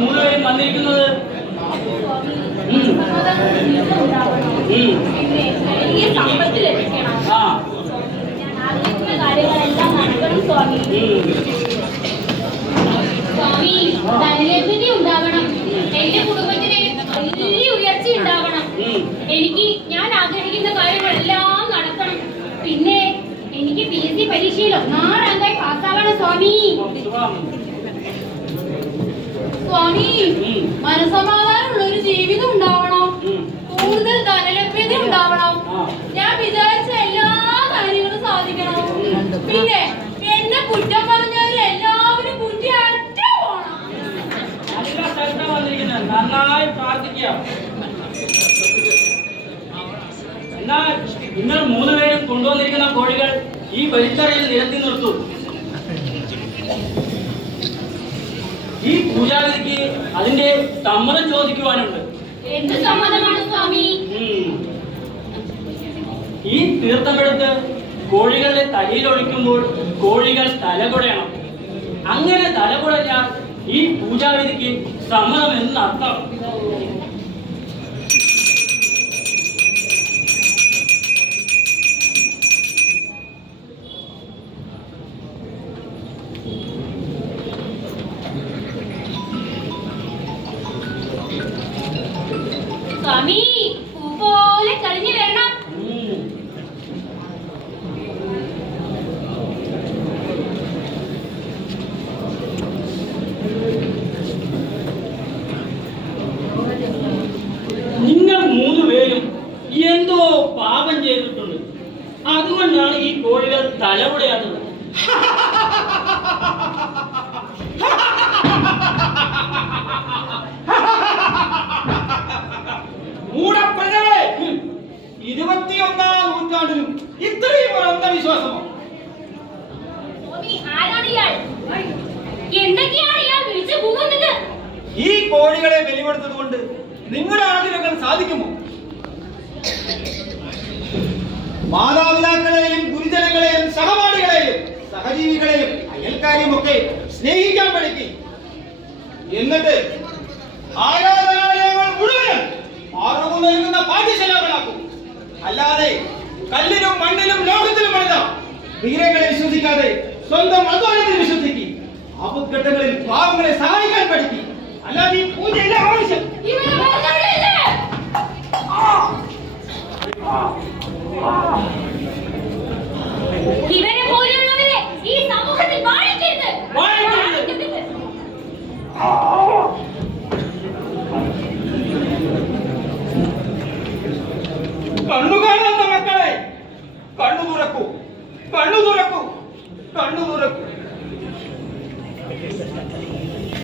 മൂന്നുപേരും വന്നിരിക്കുന്നത്? സമ്പത്ത് ലഭിക്കണം. ഞാൻ ആഗ്രഹിക്കുന്ന കാര്യങ്ങളെല്ലാം നടക്കണം സ്വാമി. സ്വാമി, ധനലഭ്യത ഉണ്ടാവണം. എന്റെ കുടുംബത്തിന് വലിയ ഉയർച്ച ഉണ്ടാവണം. ഞാൻ ആഗ്രഹിക്കുന്ന കാര്യങ്ങളെല്ലാം നടക്കണം. പിന്നെ എനിക്ക് PSC പരീക്ഷയിൽ 1ാം റാങ്കായി പാസ്സാവണം സ്വാമി. സ്വാമി, മനസമാധാനമുള്ള ഒരു ജീവിതം ഉണ്ടാവണം. കൂടുതൽ ധനലഭ്യത ഉണ്ടാവണം. ഞാൻ വിചാരിച്ച എല്ലാ കാര്യങ്ങളും സാധിക്കണം. പിന്നെ എന്നെ കുറ്റം പറഞ്ഞവര് എല്ലാവരും കുറ്റി അറ്റ പോണം. നന്നായി പ്രാർത്ഥിക്കാം. എന്നാൽ നിങ്ങൾ മൂന്നുപേരും കൊണ്ടുവന്നിരിക്കുന്ന കോഴികൾ ഈ വലിച്ചറയിൽ നിരത്തി നിർത്തൂ. ഈ പൂജാവിധിക്ക് അതിന്റെ സമ്മതം ചോദിക്കുവാനുണ്ട്. എന്ത് സമ്മതമാണ് സ്വാമി? ഈ തീർത്ഥമെടുത്ത് കോഴികളുടെ തലയിൽ ഒഴിക്കുമ്പോൾ കോഴികൾ തലകുടയണം. അങ്ങനെ തലകുടഞ്ഞാൽ ഈ പൂജാവിധിക്ക് സമ്മതം എന്നർത്ഥം. സ്വാമി, പൂ പോലെ കളിഞ്ഞു വരണം. നിങ്ങൾ മൂന്നുപേരും എന്തോ പാപം ചെയ്തിട്ടുണ്ട്. അതുകൊണ്ടാണ് ഈ കോഴികൾ തലകുടയാത്തത്. മൂടപ്രജകളെ, 21ാം നൂറ്റാണ്ടിലും ഇത്രയും ഒരു അന്ധവിശ്വാസമോ? ഈ കോഴികളെ ബലികൊടുത്തത് കൊണ്ട് നിങ്ങളുടെ ആഗ്രഹങ്ങൾ സാധിക്കുമോ? മാതാപിതാക്കളെയും ഗുരുജനങ്ങളെയും സഹപാഠികളെയും സഹജീവികളെയും അയൽക്കാരെയും ഒക്കെ സ്നേഹിക്കാൻ പഠിക്കും. എന്നിട്ട് ആരാധനാലയങ്ങൾ മുഴുവനും അറിവ് നൽകുന്ന പാഠ്യശാലകളാക്കും. അല്ലാതെ കല്ലിനും മണ്ണിലും ലോകത്തിലും പണിത വീരങ്ങളെ വിശ്വസിക്കാതെ സ്വന്തം അധ്വാനത്തിൽ വിശ്വസിക്കും. ആപത്ഘട്ടങ്ങളിൽ പാവങ്ങളെ സഹായിക്കാൻ പഠിക്കും. അല്ലാതെ ഈ പൂജയില്ല ആവശ്യം.